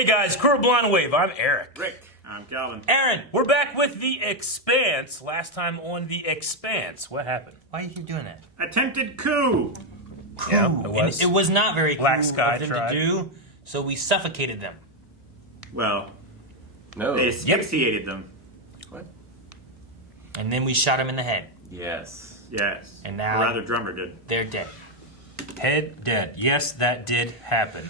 Hey guys, Crew of Blonde Wave, I'm Eric. Rick, I'm Calvin. Aaron, we're back with the Expanse. Last time on the Expanse, what happened? Why do you keep doing that? Attempted coup. Yeah, it was. It was not very cool Black Sky of them tried. to do, so we suffocated them. Well, No. they asphyxiated them. What? And then we shot them in the head. Yes. Yes. And now- Or rather, drummer did. They're dead. Head dead. Yes, that did happen.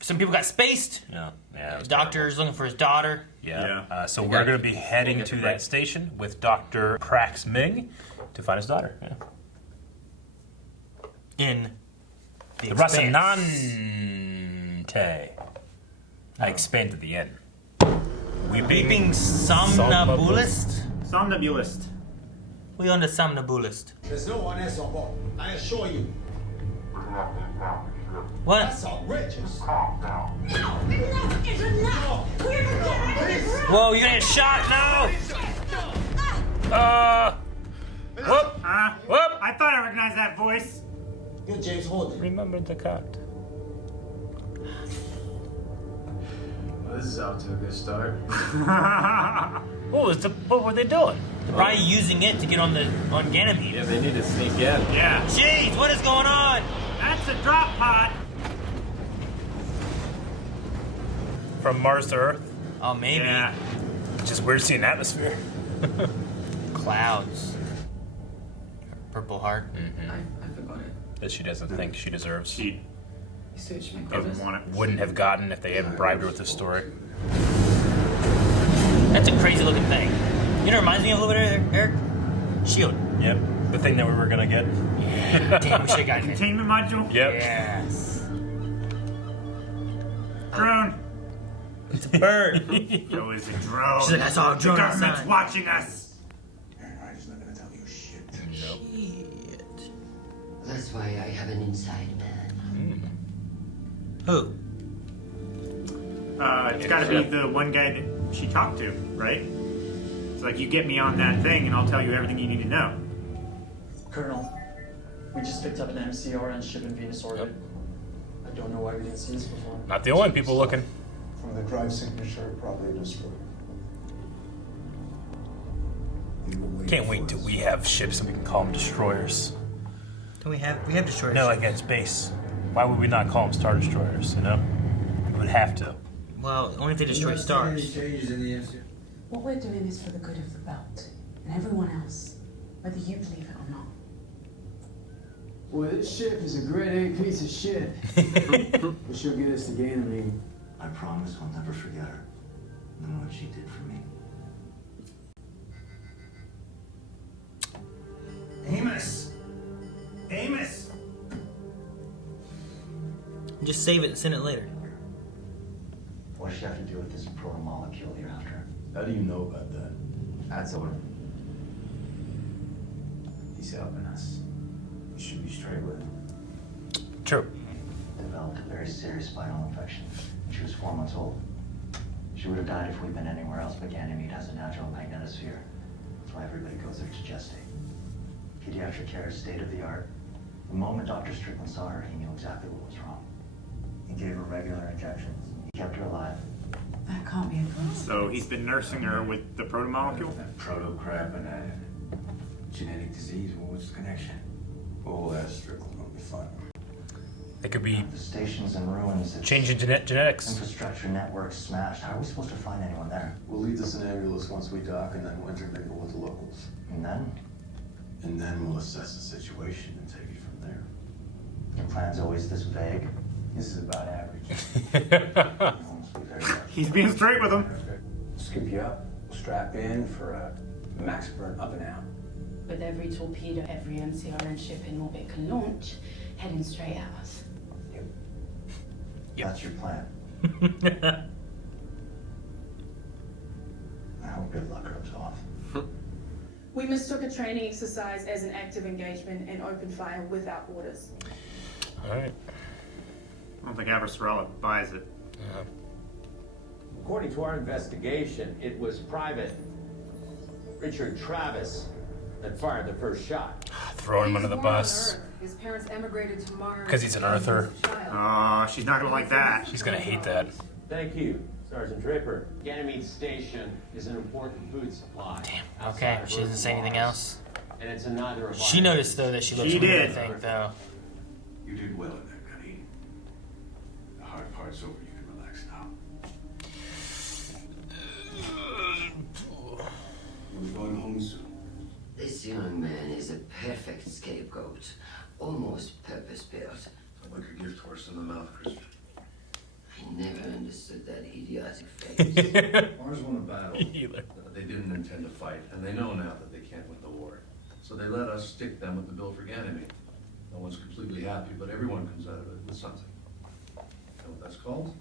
Some people got spaced. Yeah, it was The doctor's looking for his daughter. terrible. Yeah. So We we're got- going to be heading get to the that break. station with Dr. Prax Ming to find his daughter. Yeah. In the The Expanse. Rasanante. I expanded the end. Weeping Somnambulist? Somnambulist. We on the Somnambulist. There's no one else on board. I assure you. What? That's outrageous. Enough is enough! We're getting Whoa, you're gonna get shot now! Whoop! Whoop! I thought I recognized that voice. Good, James, hold it. Remember the cut. Well, this is off to a good start. What were they doing? They're probably using it to get on Ganymede. Yeah, they need to sneak in. Yeah. Jeez, what is going on? That's a drop pod. From Mars to Earth? Oh, maybe. Yeah. It's just weird seeing atmosphere. Clouds. Purple heart. I forgot it. That she doesn't think she deserves. She You said she doesn't want it. Wouldn't have gotten if they hadn't bribed her with this story. That's a crazy looking thing. You know what it reminds me of a little bit, Eric? Shield. Yep. The thing that we were gonna get. Damn, we should have gotten it. Containment module. Yep. Yes. Drone. It's a bird. Yo, it's a drone. She's like, I saw a drone The government's outside. watching us. Aaron's not gonna tell you shit. Shit. That's why I have an inside man. Who? It's got to be the one guy that she talked to, right? It's like, you get me on that thing, and I'll tell you everything you need to know. Colonel, we just picked up an MCR and ship in Venus orbit. I don't know why we didn't see this before. Not the only people looking. From the drive signature, probably destroyed. Can't wait till we have ships and we can call them destroyers. We have destroyers. No, like at space. Why would we not call them Star Destroyers, you know? We would have to. Well, only if they destroy stars. What we're doing is for the good of the belt and everyone else, whether you believe it or not. Well, this ship is a grade A piece of shit. But she'll get us to Ganymede. I promise I'll never forget her. And what she did for me. Amos! Amos! Just save it and send it later. What does she have to do with this proto-molecule you're after? How do you know about that? That's over. He's helping us. You should be straight with him. True. Developed a very serious spinal infection when she was 4 months old. She would have died if we'd been anywhere else, but Ganymede has a natural magnetosphere. That's why everybody goes there to gestate. Pediatric care is state of the art. The moment Dr. Strickland saw her, he knew exactly what was wrong. He gave her regular injections. He kept her alive. That can't be a coincidence. So he's been nursing her with the proto-molecule? That proto-crap and that genetic disease, well, what's the connection? We'll ask Strickland, it'll be fun. It could be The station's in ruins. Its changing genetics. infrastructure network smashed. How are we supposed to find anyone there? We'll leave this in ambulance once we dock and then we'll intermingle with the locals. And then? And then we'll assess the situation and take it from there. Your plan's always this vague. This is about average. You must be very lucky. He's being straight with him. Scoop you up, strap in for a max burn up and out. With every torpedo, every MCRN ship in orbit can launch, heading straight at us. That's your plan. I hope your luck rubs off. We mistook a training exercise as an active engagement and opened fire without orders. Alright. I don't think Aversorella buys it. According to our investigation, it was Private Richard Travis that fired the first shot. Throw him under the bus. His parents emigrated to Mars. Because he's an earther. She's not gonna like that. She's gonna hate that. Thank you, Sergeant Draper. Ganymede Station is an important food supply. Damn. Okay, she doesn't say anything else. And it's in neither of She noticed though that she looks weird, I think, though. You did well in that, Gunny. The hard part's over. You can relax now. We're going home soon. This young man is a perfect scapegoat, almost purpose-built. Like a gift horse in the mouth, Christian. I never understood that idiotic face. Mars won a battle that they didn't intend to fight, and they know now that they can't win the war. So they let us stick them with the bill for Ganymede. No one's completely happy, but everyone comes out of it with something. Know what that's called?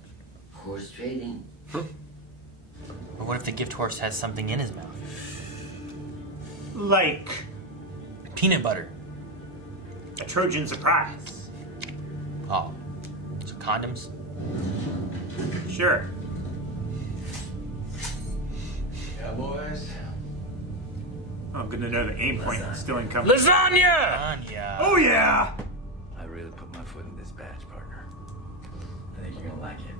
Horse trading. But what if the gift horse has something in his mouth? Like peanut butter. A Trojan surprise. Oh. So condoms? Sure. Yeah, boys. Oh, good to know the aim point is still incoming. Lasagna! Oh yeah! I really put my foot in this badge, partner. I think you're gonna like it.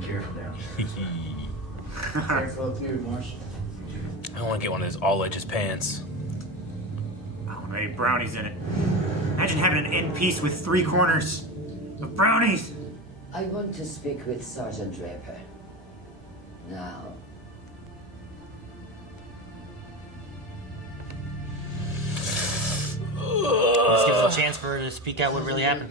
Be careful down there. Careful too, Marshall. I want to get one of those all edges pants. Oh, maybe brownies in it. Imagine having an end piece with 3 corners of brownies. I want to speak with Sergeant Draper. Now. Let's give us a chance for her to speak out what really happened.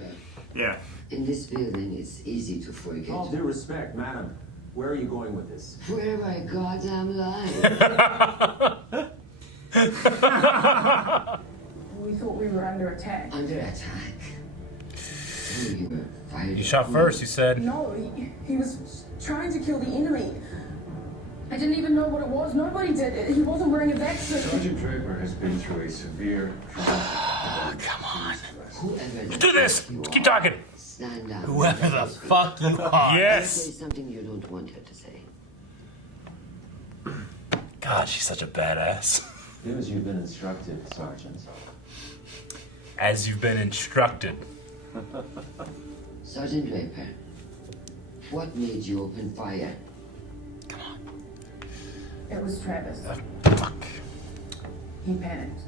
Yeah. In this building, it's easy to forget. All due respect, madam. Where are you going with this? Where I goddamn lie. We thought we were under attack. Under attack. You were fired. You shot first, you said. No, he was trying to kill the enemy. I didn't even know what it was. Nobody did. He wasn't wearing a vaccine. Sergeant Draper has been through a severe traumatic. Come on. Whoever Do this. Keep talking. Stand down. Whoever the fuck you are. Yes. Say something you don't want her to say. God, she's such a badass. Do as you've been instructed, Sergeant. As you've been instructed. Sergeant Draper, what made you open fire? It was Travis. Fuck. He panicked.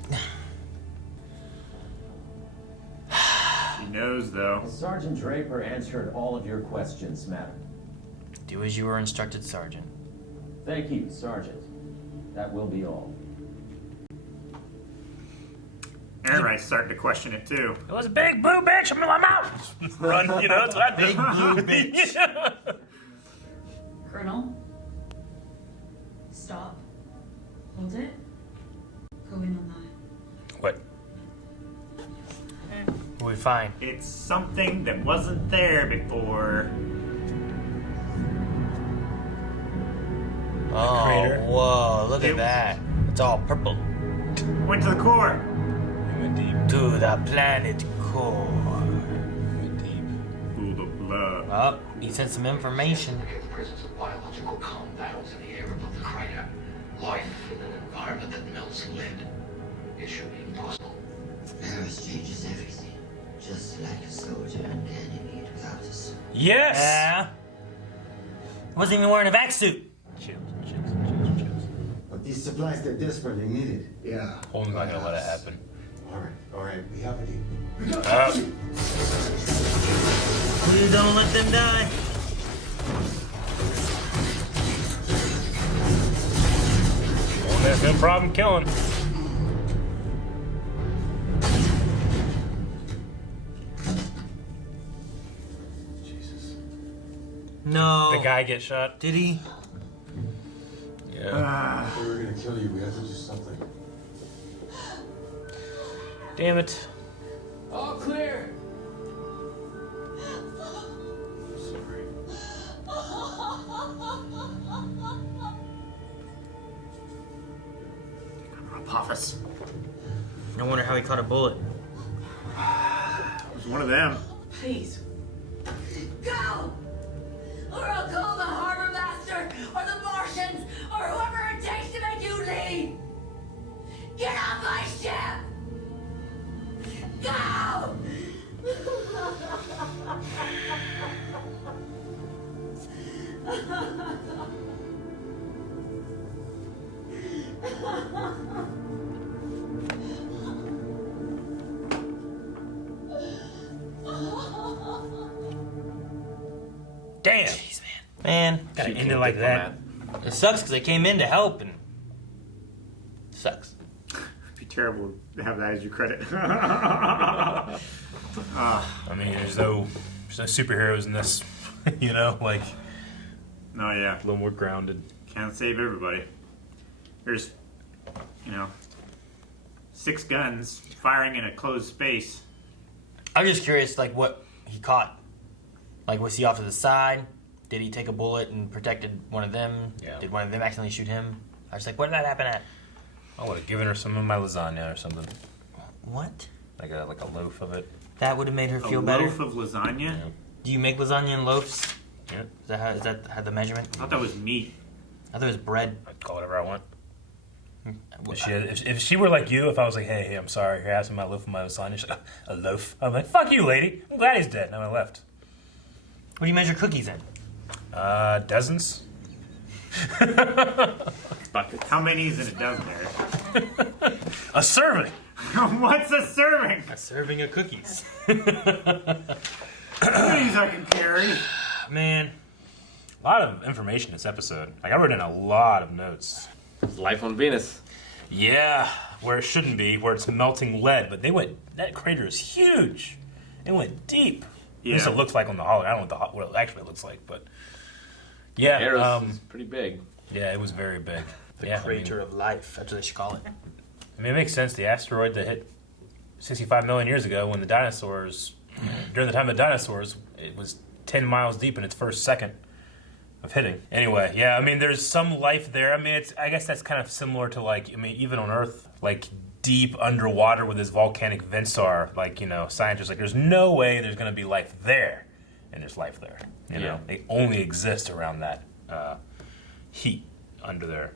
She knows, though. Sergeant Draper answered all of your questions, madam. Do as you were instructed, Sergeant. Thank you, Sergeant. That will be all. Everybody's starting to question it, too. It was a big blue bitch. I'm out. Run, you know, that's what I Big blue bitch. Colonel, stop. Hold it. Go in on that. What? We'll be fine. It's something that wasn't there before. Oh, crater. whoa, look It at was- that. It's all purple. Went to the core. It went deep. To the planet core. It went deep. Pool of blood. Oh, he sent some information. The presence of biological compounds in the air above the crater. Life in an environment that melts lead. It should be impossible. Paris changes everything. Just like a soldier and Ganymede without us. Yes. Yeah. Wasn't even wearing a vac suit. Chips. But these supplies, they're desperately needed. Yeah. Holmes not gonna let it happen. All right. We have it. Please don't let them die. Won't have no problem killing. Jesus. No. The guy get shot. Did he? Yeah. If we were gonna kill you, we had to do something. Damn it. All clear. Sorry. Apophis. No wonder how he caught a bullet. It was one of them. Please. Go! Or I'll call the harbor master, or the Martians, or whoever it takes to make you leave! Get off my ship! Go! Damn. Jeez, man. Gotta end it like that. It sucks because they came in to help and sucks. It'd be terrible to have that as your credit. I mean, there's no superheroes in this, you know, like. No, yeah. A little more grounded. Can't save everybody. There's, 6 guns firing in a closed space. I'm just curious, like, what he caught. Like, was he off to the side? Did he take a bullet and protected one of them? Yeah. Did one of them accidentally shoot him? I was like, what did that happen at? I would have given her some of my lasagna or something. What? Like a loaf of it. That would have made her feel a better? loaf of lasagna? Yeah. Do you make lasagna in loaves? Yeah. Is that how the measurement? I thought that was meat. I thought it was bread. I'd call it whatever I want. If she were like you, if I was like, hey, I'm sorry, you're asking my loaf of my lasagna, she's like, a loaf? I'm like, fuck you, lady. I'm glad he's dead. And I left. What do you measure cookies in? Dozens. How many is in a dozen, Eric? A serving. What's a serving? A serving of cookies. Cookies I can carry. Man. A lot of information this episode. Like, I wrote in a lot of notes. Life on Venus. Yeah, where it shouldn't be, where it's melting lead. But that crater is huge. It went deep. Yeah. At least it looks like on the hologram. I don't know what it actually looks like, but yeah. Eros is pretty big. Yeah, it was very big. The crater of life, that's what they should call it. I mean, it makes sense. The asteroid that hit 65 million years ago when the dinosaurs, during the time of the dinosaurs, it was 10 miles deep in its first second of hitting. Anyway, yeah, I mean, there's some life there. I mean, I guess that's kind of similar to, like, I mean, even on Earth, like, deep underwater where this volcanic vents are, like, scientists, like, there's no way there's going to be life there. And there's life there. You know, they only exist around that heat under there.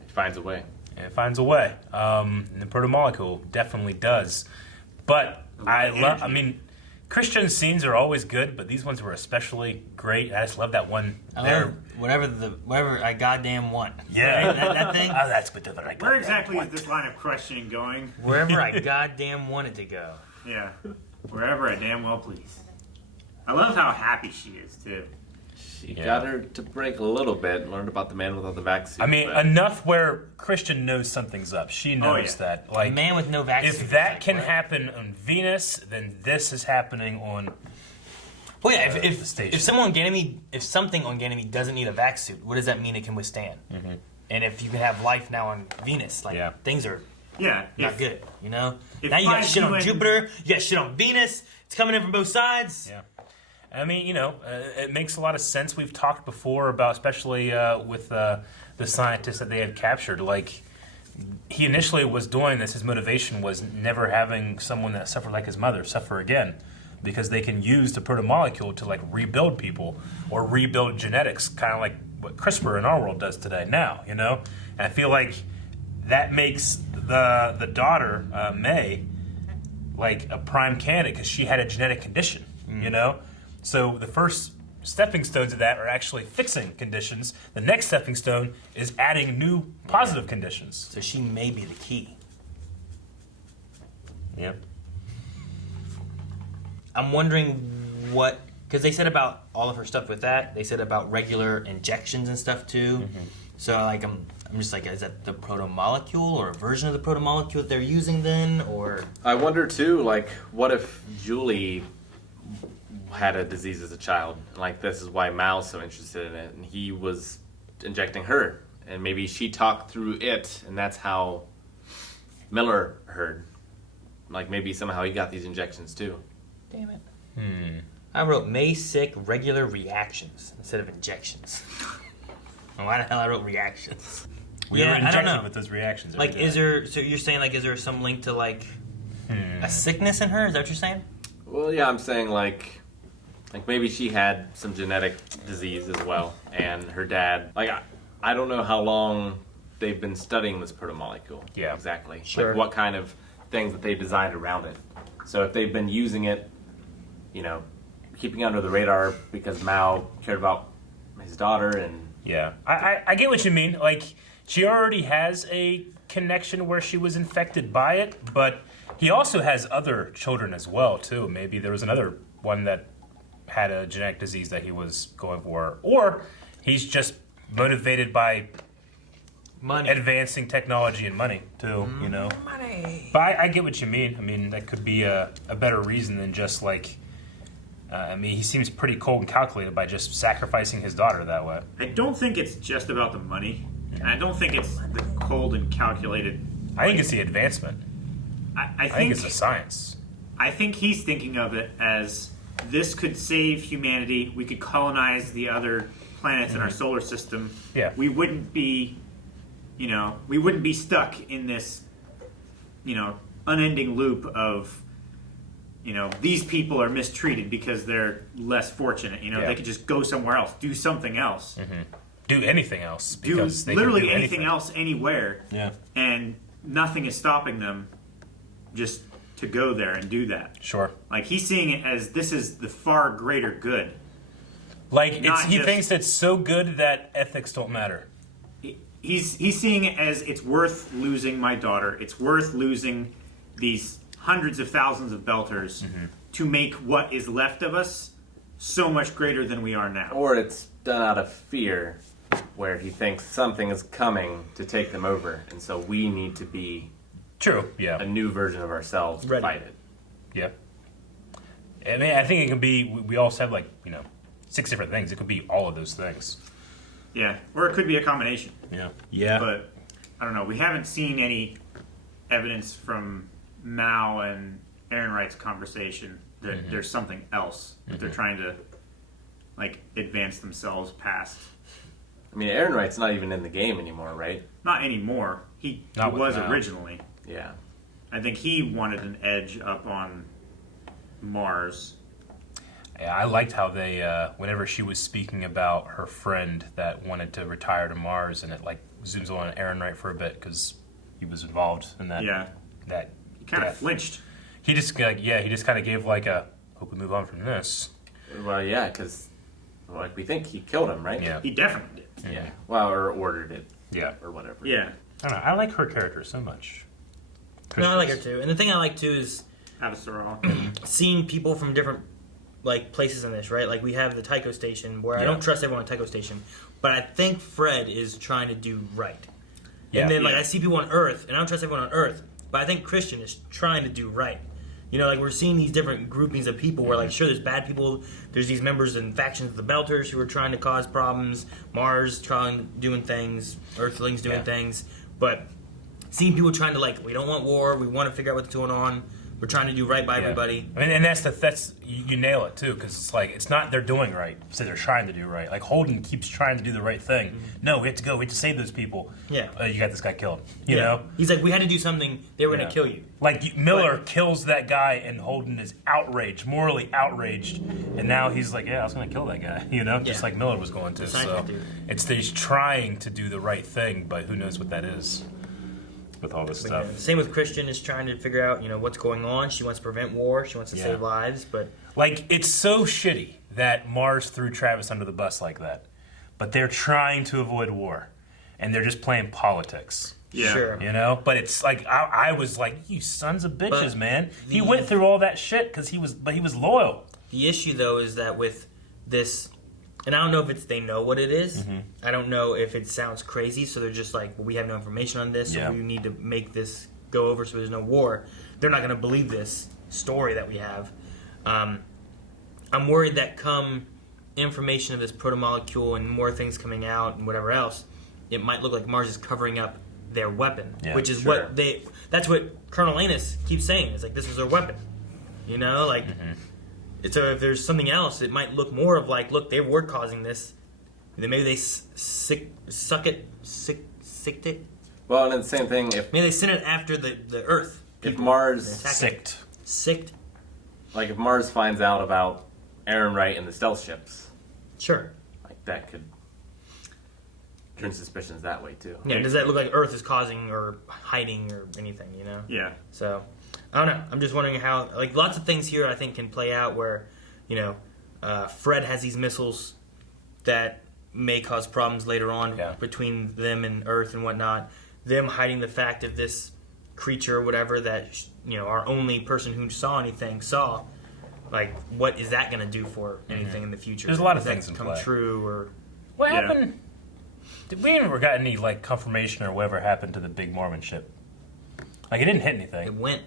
It finds a way. It finds a way. And the protomolecule definitely does. But I mean, Christian scenes are always good, but these ones were especially great. I just love that one. Whatever I goddamn want. Yeah. Right? That thing? Oh, that's whatever I Where exactly is this line of questioning going? Wherever I goddamn want it to go. Yeah. Wherever I damn well please. I love how happy she is, too. She got her to break a little bit, learned about the man without the vaccine. I mean, enough where Christian knows something's up. She knows that. Like, man with no vaccine. If that can happen on Venus, then this is happening on. Well, yeah. If something on Ganymede doesn't need a vac suit, what does that mean it can withstand? Mm-hmm. And if you can have life now on Venus, like things are not good. You know. Now you got shit on Jupiter. You got shit on Venus. It's coming in from both sides. Yeah. I mean, it makes a lot of sense. We've talked before about, especially with the scientists that they have captured. Like, he initially was doing this. His motivation was never having someone that suffered like his mother suffer again, because they can use the protomolecule to, like, rebuild people or rebuild genetics, kind of like what CRISPR in our world does today now, And I feel like that makes the daughter, May, like a prime candidate because she had a genetic condition, So the first stepping stones of that are actually fixing conditions. The next stepping stone is adding new positive conditions. So she may be the key. Yep. I'm wondering what, because they said about all of her stuff with that, they said about regular injections and stuff too. Mm-hmm. So like I'm just like, is that the protomolecule or a version of the protomolecule that they're using then, or? I wonder too, like, what if Julie had a disease as a child, and like this is why Mal's so interested in it, and he was injecting her, and maybe she talked through it, and that's how Miller heard. Like maybe somehow he got these injections too. Damn it. I wrote May sick regular reactions instead of injections. Why the hell I wrote reactions? We were injected with those reactions. Like, is there? So you're saying like, is there some link to like a sickness in her? Is that what you're saying? Well, yeah, I'm saying like maybe she had some genetic disease as well, and her dad, like, I don't know how long they've been studying this protomolecule. Yeah. Exactly. Sure. Like what kind of things that they designed around it. So if they've been using it, keeping under the radar because Mao cared about his daughter, and yeah, I get what you mean. Like, she already has a connection where she was infected by it, but he also has other children as well too. Maybe there was another one that had a genetic disease that he was going for, or he's just motivated by money, advancing technology and money too. You know, money. But I get what you mean. I mean, that could be a better reason than just like. I mean, he seems pretty cold and calculated by just sacrificing his daughter that way. I don't think it's just about the money. And I don't think it's the cold and calculated. I think it's the advancement. I think it's the science. I think he's thinking of it as this could save humanity. We could colonize the other planets in our solar system. Yeah. We wouldn't be, we wouldn't be stuck in this, unending loop of, these people are mistreated because they're less fortunate. They could just go somewhere else, do something else. Mm-hmm. Do anything else. Do Because they literally can do anything else anywhere. Yeah. And nothing is stopping them just to go there and do that. Sure. Like, he's seeing it as this is the far greater good. Like, he thinks it's so good that ethics don't matter. He's seeing it as it's worth losing my daughter. It's worth losing these hundreds of thousands of Belters to make what is left of us so much greater than we are now. Or it's done out of fear, where he thinks something is coming to take them over, and so we need to be a new version of ourselves to fight it. Yeah. I mean, I think it could be, we also have 6 different things. It could be all of those things. Yeah, or it could be a combination. Yeah. Yeah. But, I don't know, we haven't seen any evidence from Mao and Ehrenreit's conversation that there's something else that they're trying to, advance themselves past. I mean, Ehrenreit's not even in the game anymore, right? Not anymore. He was originally. Yeah. I think he wanted an edge up on Mars. Yeah, I liked how they, whenever she was speaking about her friend that wanted to retire to Mars, and it zooms on Ehrenreit for a bit because he was involved in that. Yeah. That he kind of flinched. He just he just kind of gave a hope we move on from this. Well, yeah, because we think he killed him, right? Yeah. He definitely did. Yeah. Well, or ordered it. Yeah. Or whatever. Yeah. I don't know. I like her character so much. No, I like her too. And the thing I like too is seeing people from different places in this, right? Like, we have the Tycho Station, where I don't trust everyone on Tycho Station, but I think Fred is trying to do right. Yeah. And then I see people on Earth, and I don't trust everyone on Earth, but I think Christian is trying to do right. We're seeing these different groupings of people where, sure, there's bad people, there's these members and factions of the Belters who are trying to cause problems, Mars doing things, Earthlings doing things, but seeing people trying to, we don't want war, we want to figure out what's going on, we're trying to do right by everybody. I mean, and that's you nail it too, because it's not they're doing right, so they're trying to do right. Like, Holden keeps trying to do the right thing. No, we have to go. We have to save those people. Yeah, you got this guy killed. You know, he's like, we had to do something. They were going to kill you. Miller kills that guy, and Holden is outraged, morally outraged, and now he's like, I was going to kill that guy. Just like Miller was going to. So it's that he's trying to do the right thing, but who knows what that is. With all this stuff. Yeah. Same with Christian is trying to figure out, what's going on. She wants to prevent war. She wants to save lives, but it's so shitty that Mars threw Travis under the bus like that. But they're trying to avoid war, and they're just playing politics. Yeah. Sure. But it's I was like, you sons of bitches, man. He went through all that shit because he was loyal. The issue though is that with this. And I don't know if they know what it is. Mm-hmm. I don't know if it sounds crazy, so they're just like, well, we have no information on this, so we need to make this go over so there's no war. They're not going to believe this story that we have. I'm worried that come information of this protomolecule and more things coming out and whatever else, it might look like Mars is covering up their weapon, which is that's what Colonel Anus keeps saying. It's like, this is their weapon. So if there's something else, it might look more of look, they were causing this. Then maybe they sicked it. Well, and it's the same thing. Maybe they sent it after the Earth. If Mars sicked. If Mars finds out about Ehrenreit and the stealth ships, sure, that could turn suspicions that way too. Yeah. Does that look like Earth is causing or hiding or anything? Yeah. So. I don't know. I'm just wondering how, lots of things here I think can play out where, Fred has these missiles that may cause problems later on between them and Earth and whatnot. Them hiding the fact of this creature or whatever that, our only person who saw anything saw. Like, what is that going to do for anything in the future? There's a lot of Does things that in come play. true or What happened? Did we ever got any confirmation or whatever happened to the big Mormon ship? Like, it didn't hit anything. It went.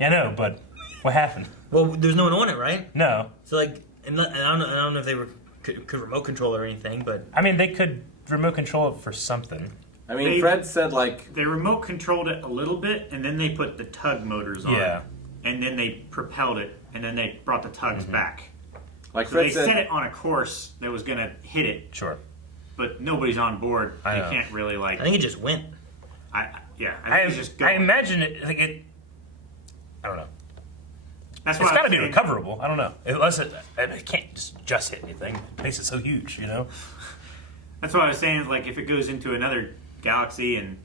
Yeah, I know, but what happened? Well, there's no one on it, right? No. So I don't know if they could remote control or anything, but I mean, they could remote control it for something. I mean, Fred said they remote controlled it a little bit, and then they put the tug motors on. Yeah. And then they propelled it, and then they brought the tugs back. Like so Fred they said, set it on a course that was going to hit it. Sure. But nobody's on board. I They know. can't really I think it just went. I think it's just I going. imagine it. I don't know. That's It's why got to I'm be saying- recoverable. I don't know. Unless it can't just hit anything. It makes it so huge, That's what I was saying. Is like if it goes into another galaxy and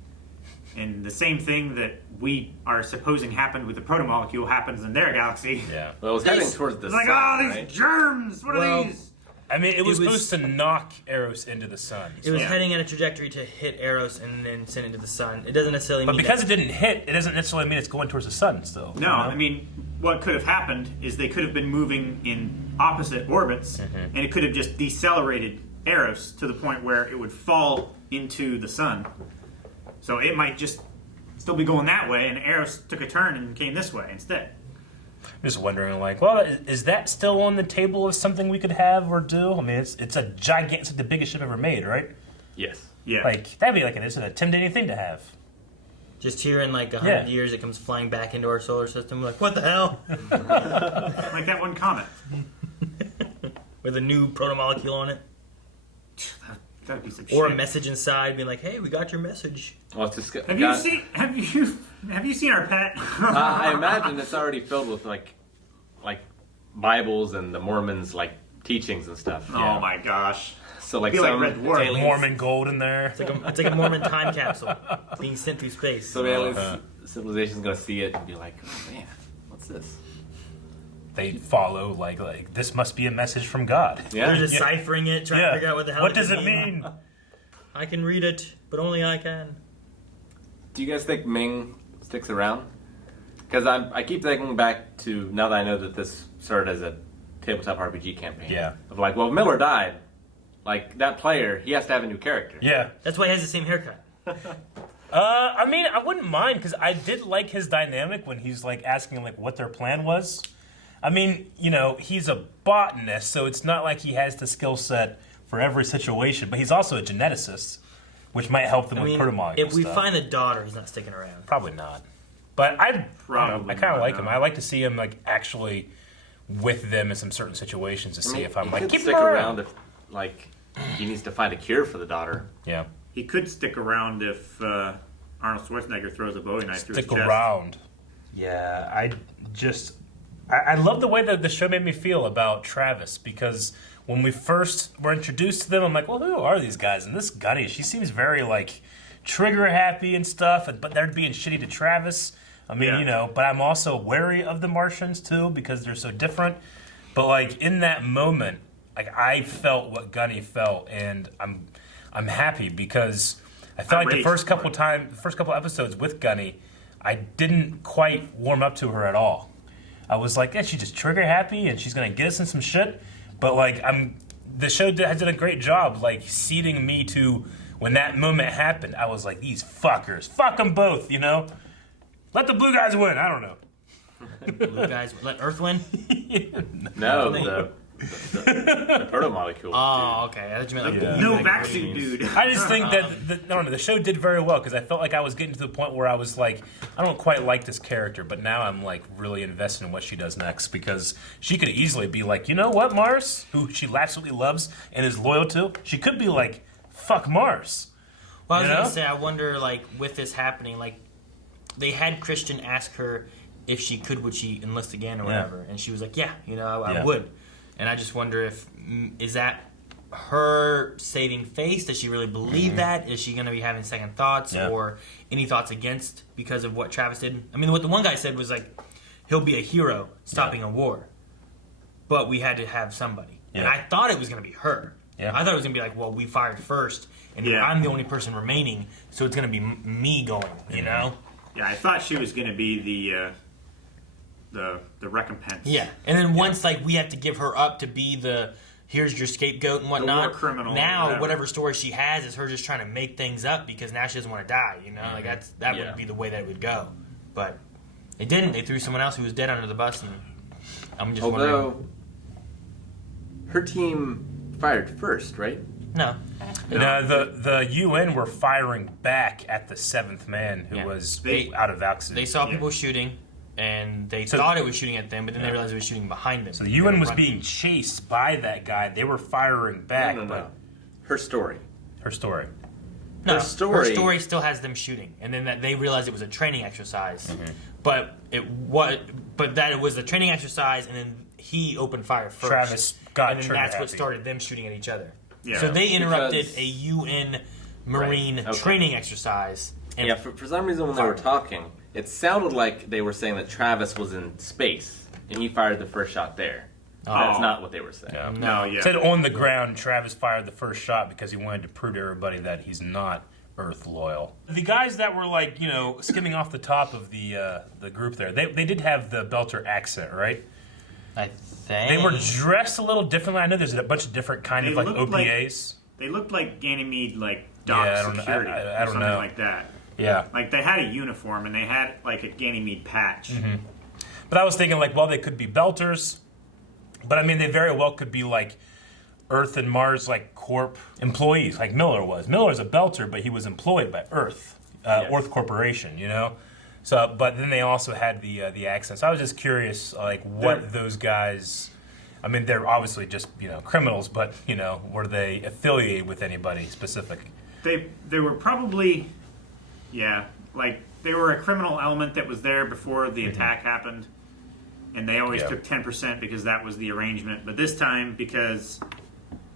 the same thing that we are supposing happened with the protomolecule happens in their galaxy. Yeah. Well, it was heading towards the It's like, sun, these right? germs. What are these? I mean, it was supposed to knock Eros into the sun. It was heading at a trajectory to hit Eros and then send it to the sun. It doesn't necessarily But mean because that it didn't hit, it doesn't necessarily mean it's going towards the sun still. No, I mean, what could have happened is they could have been moving in opposite orbits, and it could have just decelerated Eros to the point where it would fall into the sun. So it might just still be going that way, and Eros took a turn and came this way instead. I'm just wondering, is that still on the table of something we could have or do? I mean, it's a gigantic, it's like the biggest ship ever made, right? Yes. Yeah. Like, that'd be it's an intimidating thing to have. just here in 100 years it comes flying back into our solar system. We're like, what the hell? Like that one comet. With a new protomolecule on it. That'd be some Or shit. a message inside being like, hey, we got your message. Well, it's just, Have you seen our pet? I imagine it's already filled with like Bibles and the Mormons teachings and stuff. Oh my gosh! So Be like Red Dwarf. aliens- Mormon gold in there. It's like a Mormon time capsule being sent through space. So aliens civilization's gonna see it and be like, oh man, what's this? They follow like this must be a message from God. They're deciphering it, trying to figure out what the hell What does it mean? I can read it, but only I can. Do you guys think Ming sticks around? Because I keep thinking back to now that I know that this started as a tabletop RPG campaign. Yeah. Of if Miller died, that player, he has to have a new character. Yeah. That's why he has the same haircut. I mean, I wouldn't mind because I did like his dynamic when he's asking what their plan was. I mean, he's a botanist, so it's not like he has the skill set for every situation, but he's also a geneticist, which might help them with protomolecule if we stuff. find the daughter, he's not sticking around. Probably not. But I kind of like him. not. I like to see him actually with them in some certain situations to see if I'm he could keep stick him around if he needs to find a cure for the daughter. Yeah. He could stick around if Arnold Schwarzenegger throws a Bowie knife through his Stick chest. around. Yeah, I love the way that the show made me feel about Travis because when we first were introduced to them, I'm like, well, who are these guys? And this Gunny, she seems very trigger happy and stuff, but they're being shitty to Travis. I mean, but I'm also wary of the Martians too because they're so different. But in that moment, I felt what Gunny felt, and I'm happy because I felt the first couple episodes with Gunny, I didn't quite warm up to her at all. I was like, yeah, she's just trigger happy and she's gonna get us in some shit. But the show did a great job seeding me to when that moment happened. I was like, these fuckers, fuck them both, Let the blue guys win. I don't know. Blue guys, let Earth win? No, the protomolecule. Oh, okay. I thought you meant No vaccine, dude. I just think that the show did very well because I felt like I was getting to the point where I was I don't quite like this character, but now I'm really invested in what she does next because she could easily be you know what, Mars, who she absolutely loves and is loyal to, she could be fuck Mars. Well, I was gonna say, I wonder with this happening, they had Christian ask her if she would she enlist again or whatever, and she was like, yeah, I would. And I just wonder is that her saving face? Does she really believe that? Is she going to be having second thoughts or any thoughts against because of what Travis did? I mean, what the one guy said was he'll be a hero stopping a war, but we had to have somebody. And I thought it was going to be her. Yeah. I thought it was gonna be like, well, we fired first, and then I'm the only person remaining, so it's gonna be me going. You know? Yeah, I thought she was gonna be the recompense. Yeah, and then once like we have to give her up to be the here's your scapegoat and whatnot. The war criminal. Now, whatever story she has is her just trying to make things up because now she doesn't want to die. You know, like that would be the way that it would go. But they didn't. They threw someone else who was dead under the bus, and I'm just wondering. Her team fired first, right? No. The UN were firing back at the seventh man who was out of vaccine. They saw people shooting, and they thought it was shooting at them, but then they realized it was shooting behind them. So the UN was being chased by that guy. They were firing back. No. Her story. Her story. No, her story still has them shooting, and then that they realized it was a training exercise. But it was a training exercise, and then he opened fire first. Travis got and then that's what started them shooting at each other. Yeah. So they interrupted a UN Marine training exercise. And for some reason when they were talking, it sounded like they were saying that Travis was in space, and he fired the first shot there. That's not what they were saying. No. Said on the ground, Travis fired the first shot because he wanted to prove to everybody that he's not Earth loyal. The guys that were like, skimming off the top of the group there, they did have the Belter accent, right? I think they were dressed a little differently. I know there's a bunch of different kind of like OPAs. They looked like Ganymede, like dock security, I don't something know. like that. Yeah, like they had a uniform and they had like a Ganymede patch. But I was thinking like, well, they could be Belters, but I mean, they very well could be like Earth and Mars like Corp employees, like Miller was. Miller's a Belter, but he was employed by Earth, Earth Corporation, So, but then they also had the accent. So I was just curious, like what those guys. I mean, they're obviously just criminals, but were they affiliated with anybody specific? They were probably, like they were a criminal element that was there before the attack happened, and they always took 10% because that was the arrangement. But this time, because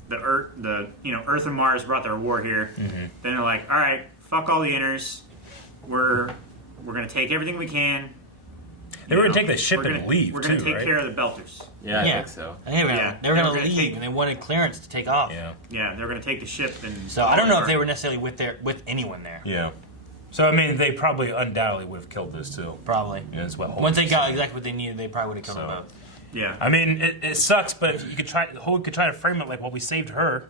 the Earth and Mars brought their war here, then they're like, all right, fuck all the inners, we're going to take everything we can. They were going to take the ship and leave, We're going to take care of the Belters. Yeah, I think so. They were going to leave, and they wanted clearance to take off. Yeah, they were going to take the ship. And so I don't know if they were necessarily with anyone there. Yeah. So, I mean, they probably undoubtedly would have killed this, too. Probably. That's what once they got exactly what they needed, they probably would have killed them both. Yeah. I mean, it sucks, but you could try to frame it like, well, we saved her.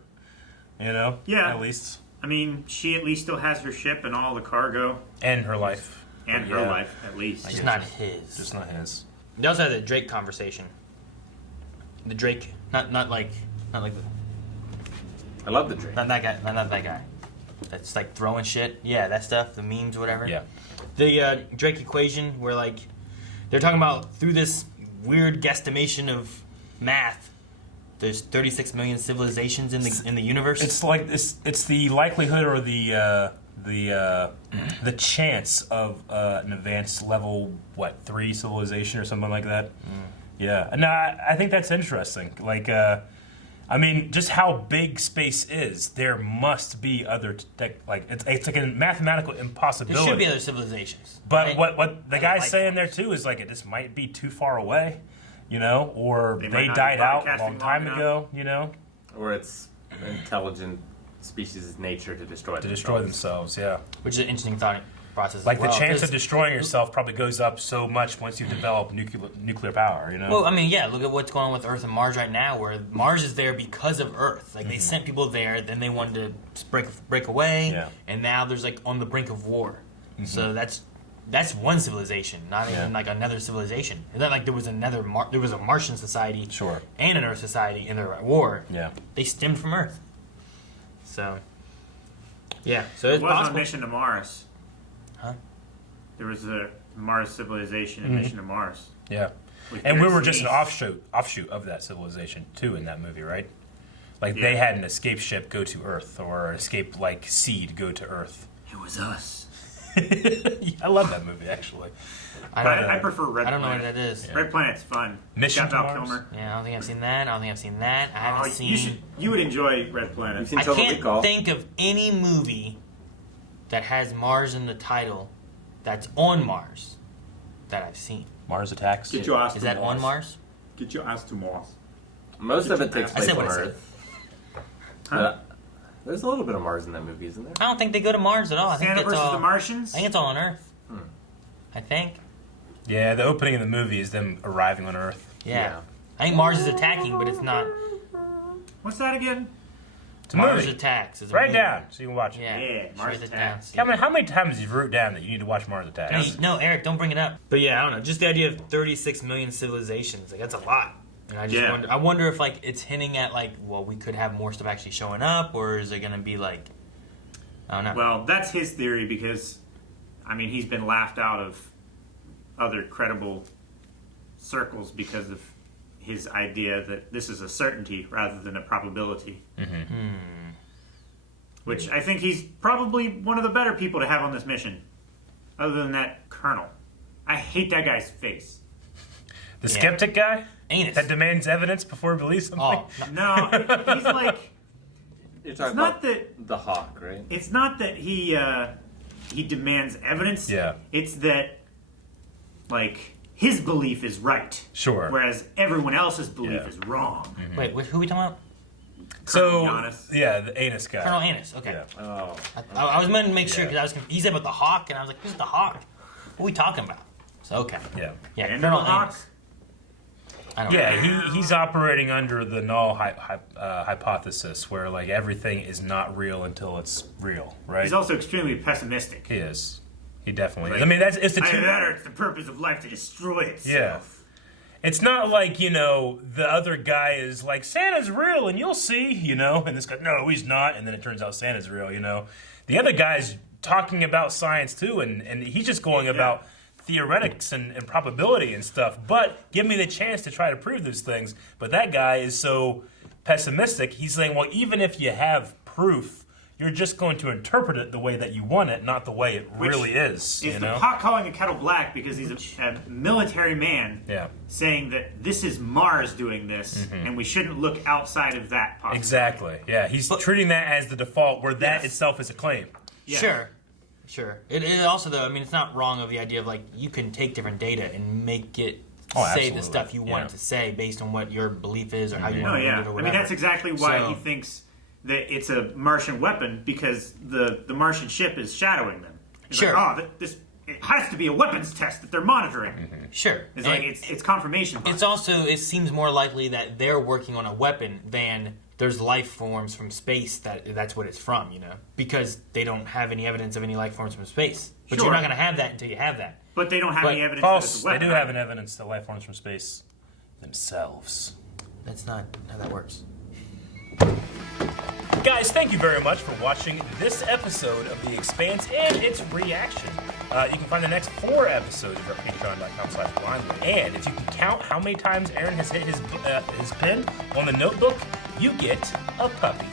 Yeah. At least. I mean, she at least still has her ship and all the cargo. And her life. And her life, at least. Just not his. Just not his. They also had the Drake conversation. The Drake, not like the. I love the Drake. Not that guy. Not that guy. That's like throwing shit. Yeah, that stuff. The memes, whatever. Yeah. The Drake equation, where like they're talking about through this weird guesstimation of math, there's 36 million civilizations in the universe. It's like it's the likelihood or the chance of an advanced level 3 civilization or something like that. Yeah, no, I think that's interesting. Like, I mean, just how big space is, there must be other it's like a mathematical impossibility. There should be other civilizations. But right? what the guy's saying there too is like it just might be too far away, or they died out a long time ago, or it's intelligent species' nature to destroy themselves. Yeah, which is an interesting thought process. Like the chance of destroying yourself probably goes up so much once you develop nuclear power. Well, I mean, yeah. Look at what's going on with Earth and Mars right now, where Mars is there because of Earth. Like they sent people there, then they wanted to break away, and now there's like on the brink of war. So that's one civilization, not even like another civilization. It's not like there was there was a Martian society, and an Earth society in their war. Yeah, they stemmed from Earth. So, yeah. So it it's was possible. on mission to Mars. Huh? There was a Mars civilization in Mission to Mars. Yeah, and we were just an offshoot of that civilization too in that movie, right? Like they had an escape ship go to Earth, or an escape seed go to Earth. It was us. I love that movie actually. I prefer Red Planet. I don't know what that is. Yeah. Red Planet's fun. Mission to Mars. Kilmer. Yeah, I don't think I've seen that. I haven't seen. You would enjoy Red Planet. I can't think of any movie that has Mars in the title that's on Mars that I've seen. Mars Attacks. Get your ass Is to that Mars. on Mars? Get your ass to Mars. Most of it takes place on Earth. There's a little bit of Mars in that movie, isn't there? I don't think they go to Mars at all. I think Santa it's versus all, the Martians? I think it's all on Earth. I think. Yeah, the opening of the movie is them arriving on Earth. Yeah. I think Mars is attacking, but it's not. What's that again? It's a Mars movie. Attacks. Is a Write movie. down so you can watch it. Yeah, Mars Attacks. How many times have you wrote down that you need to watch Mars Attacks? Hey, no, Eric, don't bring it up. But yeah, I don't know. Just the idea of 36 million civilizations, like that's a lot. And I just wonder. I wonder if like it's hinting at like, well, we could have more stuff actually showing up, or is it going to be like, I don't know. Well, that's his theory because, I mean, he's been laughed out of other credible circles because of his idea that this is a certainty rather than a probability. Which I think he's probably one of the better people to have on this mission. Other than that Colonel. I hate that guy's face. The skeptic guy? Anus. That demands evidence before he believes something? Oh, no, he's like... You're talking It's not about that... the Hawk, right? It's not that he demands evidence. Yeah. It's that, like, his belief is right. Sure. Whereas everyone else's belief is wrong. Wait, who are we talking about? So, Giannis. yeah, the anus guy. Colonel Anus. Okay. Yeah. Oh. I was meant to make sure because I was confused. He said about the Hawk, and I was like, who's the Hawk? What are we talking about? So, okay. Yeah. Yeah, And Colonel the Hawk? Anus. I don't know. Yeah, he's operating under the null hypothesis where, like, everything is not real until it's real, right? He's also extremely pessimistic. He is. He definitely is. Like, I mean, it's the either that or it's the purpose of life to destroy itself. Yeah. It's not like, you know, the other guy is like, Santa's real and you'll see, you know, and this guy, no, he's not, and then it turns out Santa's real, you know. The other guy's talking about science too, and he's just going about theoretics and probability and stuff, but give me the chance to try to prove those things. But that guy is so pessimistic, he's saying, well, even if you have proof, you're just going to interpret it the way that you want it, not the way it really is. Is you the know? pot calling a kettle black because he's a military man saying that this is Mars doing this and we shouldn't look outside of that possibility. Exactly. Yeah, he's treating that as the default where that itself is a claim. Yeah. Sure. It also, though, I mean, it's not wrong of the idea of, like, you can take different data and make it say absolutely. the stuff you want it to say based on what your belief is or how you No, want to read it or I whatever. mean, that's exactly why So- he thinks that it's a Martian weapon because the Martian ship is shadowing them. It's Sure. like, it has to be a weapons test that they're monitoring. Sure. It's like it's confirmation bias. It's also, it seems more likely that they're working on a weapon than there's life forms from space that's what it's from, you know? Because they don't have any evidence of any life forms from space. But Sure. you're not going to have that until you have that. But they don't have any evidence False. that it's a They weapon. do have an evidence that life forms from space themselves. That's not how that works. Guys, thank you very much for watching this episode of The Expanse and its reaction. You can find the next 4 episodes at patreon.com/blindly. And if you can count how many times Aaron has hit his pen on the notebook, you get a puppy.